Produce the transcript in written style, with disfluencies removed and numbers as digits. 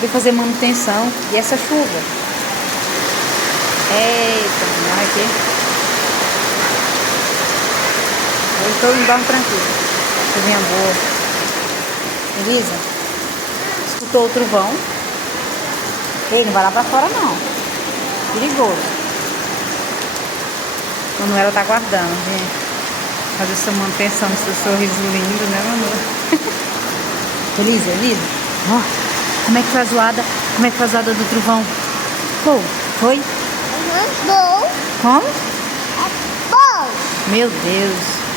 Veio fazer manutenção. E essa chuva? Eita, olha aqui. Hoje todo mundo dorme tranquilo. Chuvinha boa. Elisa, escutou o trovão? Ei, não vai lá pra fora não. Perigoso. Manuela tá aguardando, gente. Fazer sua manutenção no seu sorriso lindo, né, Manuela? Elisa. Ó, como é que foi a zoada? Como é que foi a zoada do trovão? Pô, foi? Bom. Como? Bom. Meu Deus.